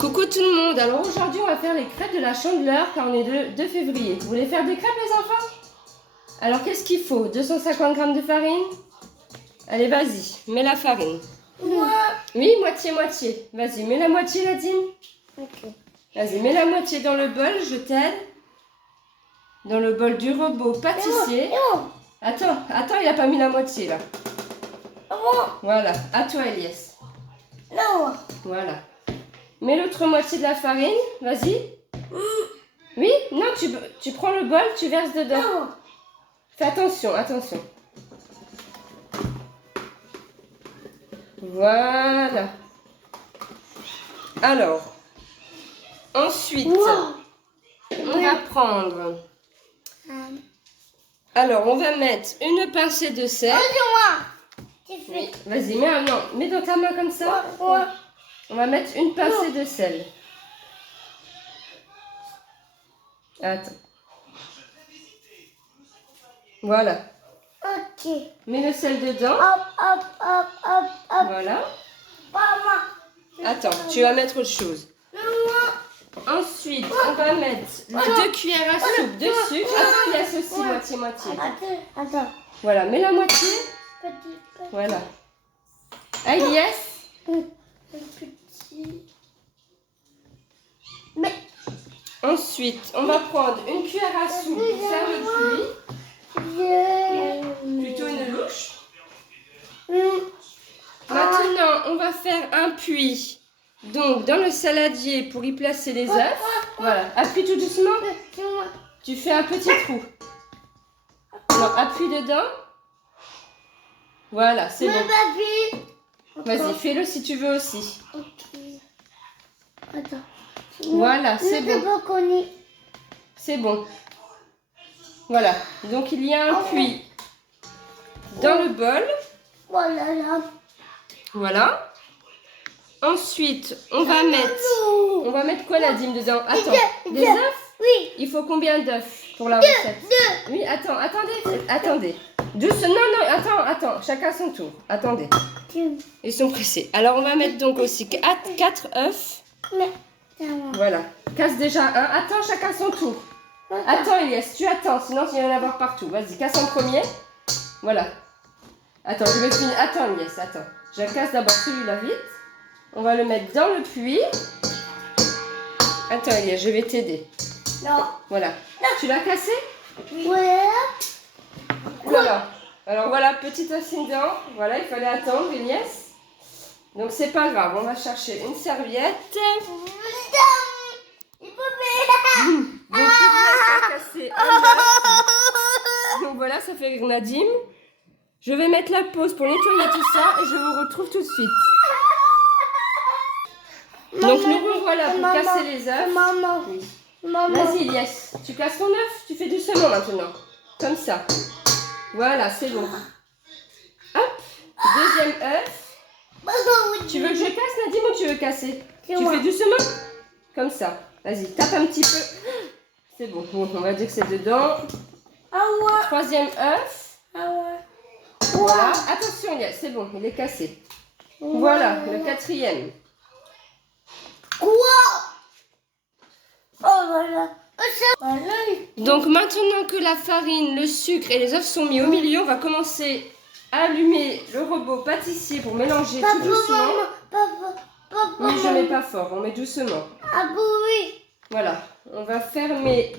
Coucou tout le monde, alors aujourd'hui on va faire les crêpes de la Chandeleur car on est le 2 février. Vous voulez faire des crêpes les enfants? Alors qu'est-ce qu'il faut? 250 g de farine. Allez vas-y, mets la farine. Moi. Oui, moitié-moitié. Vas-y, mets la moitié Nadine. Ok. Vas-y, mets la moitié dans le bol, je t'aide. Dans le bol du robot pâtissier. Non. Attends, il a pas mis la moitié là. Non. Voilà, à toi Elias. Non. Voilà. Mets l'autre moitié de la farine, vas-y. Oui, non, tu prends le bol, tu verses dedans. Non. Fais attention, attention. Voilà. Alors, ensuite, on va prendre... Alors, on va mettre une pincée de sel. C'est Oui, fait. vas-y, mets dans ta main comme ça. Ouais. On va mettre une pincée de sel. Attends. Voilà. Ok. Mets le sel dedans. Hop. Voilà. Maman. Attends, tu vas mettre autre chose. Maman. Ensuite, on va mettre les 2 cuillères à soupe de sucre. Attends, il y a ceci, moitié-moitié. Attends. Voilà, mets la moitié. Petit. Voilà. Ah, yes. Petit. Mais. Ensuite, on va prendre une cuillère à soupe pour faire le puits. Plutôt une louche. Maintenant, on va faire un puits. Donc, dans le saladier pour y placer les œufs. Voilà. Appuie tout doucement. Tu fais un petit trou. Alors, appuie dedans. Voilà, c'est bon. Vas-y, fais-le si tu veux aussi. Ok. Attends. Voilà, c'est bon. bon. C'est bon. Voilà. Donc, il y a un puits dans le bol. Voilà là. Voilà. Ensuite, on va mettre quoi, Nadine, dedans? Attends, des œufs? Oui. Il faut combien d'œufs pour la recette? Oui, attendez. Douce, non, attends, chacun son tour. Attendez, ils sont pressés. Alors, on va mettre donc aussi 4 œufs. Voilà, casse déjà un. Attends, chacun son tour. Attends, Elias, tu attends, sinon il va y en avoir partout. Vas-y, casse en premier. Voilà. Attends, je vais finir. Attends, Elias, attends. Je casse d'abord celui-là vite. On va le mettre dans le puits. Attends, Elias, je vais t'aider. Non. Voilà. Tu l'as cassé? Voilà. Voilà. Alors voilà, petit incident. Voilà, il fallait attendre, Elias. Donc c'est pas grave, on va chercher une serviette. Donc Elias a cassé un œuf. Donc voilà, ça fait Nadim. Je vais mettre la pause pour nettoyer tout ça et je vous retrouve tout de suite. Donc nous revoilà pour casser les œufs. Oui. Vas-y Elias, tu casses ton œuf, tu fais doucement maintenant. Comme ça. Voilà, c'est bon. Hop, deuxième œuf. Tu veux que je casse, Nadim, ou tu veux casser? Tu fais doucement? Comme ça. Vas-y, tape un petit peu. C'est bon. Bon, on va dire que c'est dedans. Troisième œuf. Voilà. Attention, c'est bon, il est cassé. Voilà, le quatrième. Donc maintenant que la farine, le sucre et les œufs sont mis au milieu, on va commencer à allumer le robot pâtissier pour mélanger tout doucement. Oui, je mets pas fort, on met doucement. Voilà, on va fermer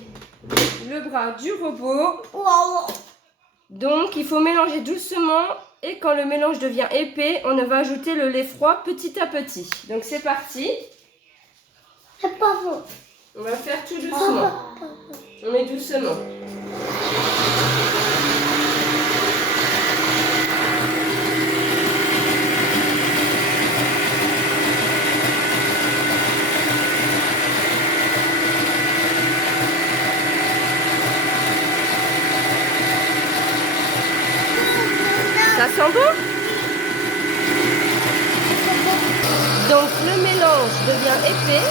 le bras du robot. Donc il faut mélanger doucement et quand le mélange devient épais, on va ajouter le lait froid petit à petit. Donc c'est parti. On va faire tout doucement. On met doucement. Ça sent bon? Donc le mélange devient épais.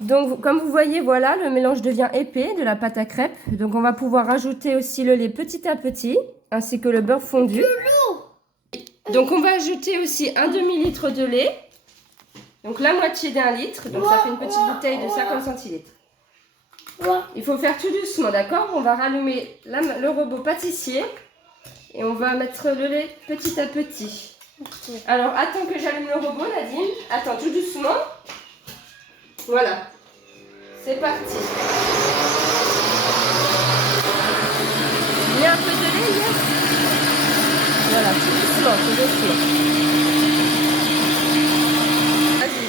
Donc comme vous voyez, voilà, le mélange devient épais de la pâte à crêpes. Donc on va pouvoir rajouter aussi le lait petit à petit, ainsi que le beurre fondu. Donc on va ajouter aussi un demi-litre de lait. Donc la moitié d'un litre. Donc ça fait une petite bouteille de 50 centilitres. Il faut faire tout doucement, d'accord? On va rallumer le robot pâtissier. Et on va mettre le lait petit à petit. Alors attends que j'allume le robot, Nadine. Attends, tout doucement. Voilà. C'est parti. Il y a un peu de lait, yes. Voilà, tout doucement, tout doucement. Vas-y.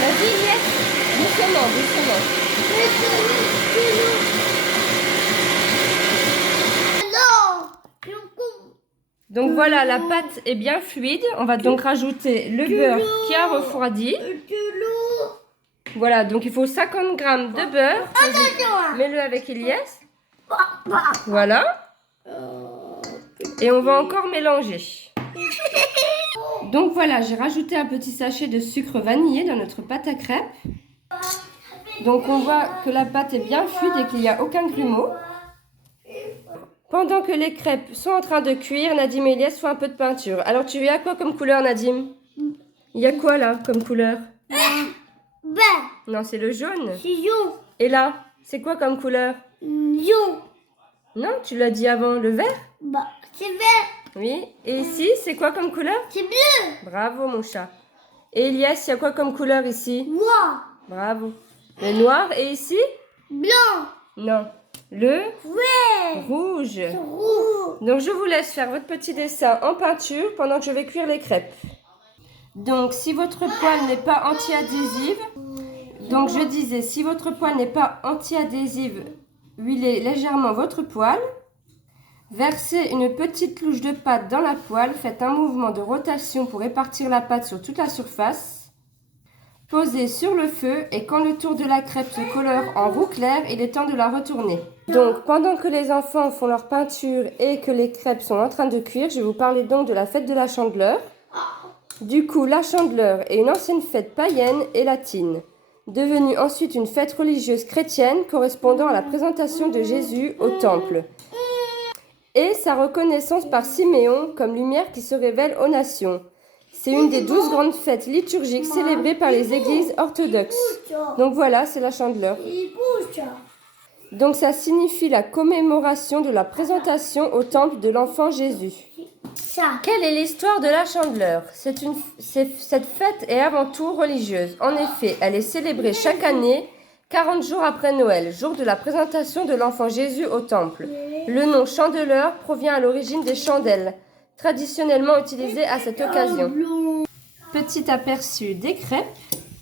Vas-y, yes. Doucement, doucement. Donc voilà, la pâte est bien fluide. On va donc rajouter le beurre qui a refroidi. Voilà, donc il faut 50 g de beurre. Mets-le avec Elias. Voilà. Et on va encore mélanger. Donc voilà, j'ai rajouté un petit sachet de sucre vanillé dans notre pâte à crêpes. Donc on voit que la pâte est bien fluide et qu'il n'y a aucun grumeau. Pendant que les crêpes sont en train de cuire, Nadim et Elias font un peu de peinture. Alors tu veux à quoi comme couleur, Nadim? Il y a quoi là comme couleur? Non, c'est le jaune. C'est jaune. Et là, c'est quoi comme couleur? Jaune. Non, tu l'as dit avant, le vert? Bah, c'est vert. Oui. Et ici, c'est quoi comme couleur? C'est bleu. Bravo mon chat. Et Elias, il y a quoi comme couleur ici? Noir. Bravo. Le noir. Et ici? Blanc. Non. Le Vert. rouge. Rouge. Donc je vous laisse faire votre petit dessin en peinture pendant que je vais cuire les crêpes. Donc si votre poêle n'est pas anti-adhésive, donc je disais, si votre poêle n'est pas anti-adhésive, huilez légèrement votre poêle. Versez une petite louche de pâte dans la poêle, faites un mouvement de rotation pour répartir la pâte sur toute la surface. Posez sur le feu et quand le tour de la crêpe se colore en roux clair, il est temps de la retourner. Donc pendant que les enfants font leur peinture et que les crêpes sont en train de cuire, je vais vous parler donc de la fête de la Chandeleur. Du coup, la Chandeleur est une ancienne fête païenne et latine, devenue ensuite une fête religieuse chrétienne correspondant à la présentation de Jésus au temple et sa reconnaissance par Siméon comme lumière qui se révèle aux nations. C'est une des 12 grandes fêtes liturgiques célébrées par les églises orthodoxes. Donc voilà, c'est la Chandeleur. Donc ça signifie la commémoration de la présentation au temple de l'enfant Jésus. Quelle est l'histoire de la Chandeleur? Cette fête est avant tout religieuse. En effet, elle est célébrée chaque année 40 jours après Noël, jour de la présentation de l'enfant Jésus au temple. Le nom Chandeleur provient à l'origine des chandelles, traditionnellement utilisées à cette occasion. Petit aperçu des crêpes.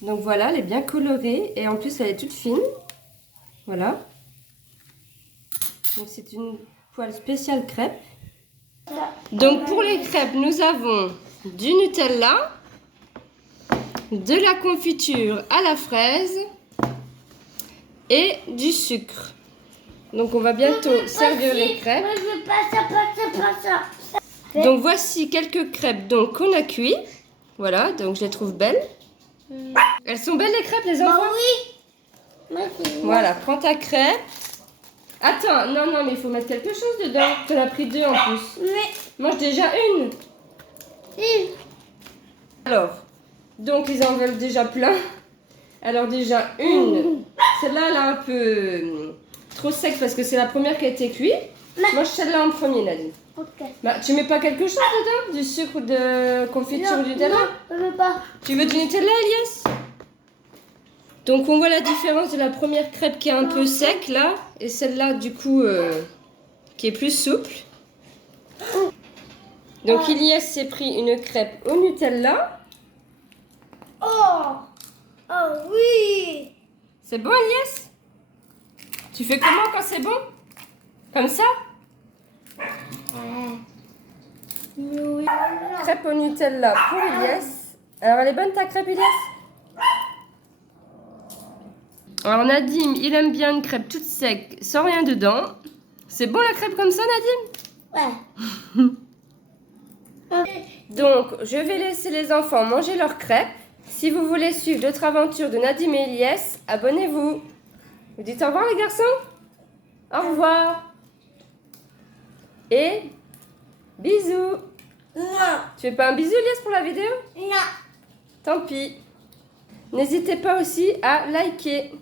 Donc voilà, elle est bien colorée et en plus elle est toute fine. Voilà. Donc c'est une poêle spéciale crêpes. Donc pour les crêpes, nous avons du Nutella, de la confiture à la fraise et du sucre. Donc on va bientôt servir les crêpes. Donc voici quelques crêpes donc qu'on a cuit. Voilà, donc je les trouve belles. Elles sont belles les crêpes les enfants? Oui. Voilà, prends ta crêpe. Attends, non, mais il faut mettre quelque chose dedans. Tu en as pris 2 en plus. Mange déjà une. Alors, donc ils en veulent déjà plein. Alors déjà une. Celle-là, elle est un peu trop sec parce que c'est la première qui a été cuite. Mange celle-là en premier, Nadine. Ok. Bah, tu mets pas quelque chose dedans? Du sucre ou de confiture du Nutella? Non, je veux pas. Tu veux du Nutella, Elias? Donc on voit la différence de la première crêpe qui est un peu sec là et celle-là du coup qui est plus souple. Donc Elias s'est pris une crêpe au Nutella. Oh oui. C'est bon Elias? Tu fais comment quand c'est bon? Comme ça? Oui. Crêpe au Nutella pour Elias. Alors elle est bonne ta crêpe Elias? Alors Nadim, il aime bien une crêpe toute sec, sans rien dedans. C'est bon la crêpe comme ça Nadim? Ouais. Donc, je vais laisser les enfants manger leurs crêpes. Si vous voulez suivre d'autres aventures de Nadim et Elias, abonnez-vous. Vous dites au revoir les garçons? Au revoir. Et bisous. Non. Tu fais pas un bisou, Lies, pour la vidéo? Non. Tant pis. N'hésitez pas aussi à liker.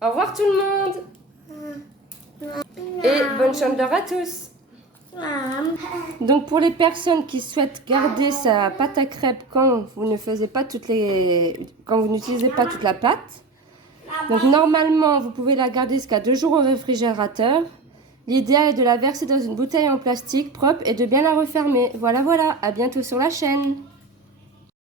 Au revoir tout le monde. Et bonne chandeleur à tous. Donc pour les personnes qui souhaitent garder sa pâte à crêpes quand vous ne faisiez pas quand vous n'utilisez pas toute la pâte, donc normalement vous pouvez la garder jusqu'à 2 jours au réfrigérateur. L'idéal est de la verser dans une bouteille en plastique propre et de bien la refermer. Voilà, à bientôt sur la chaîne.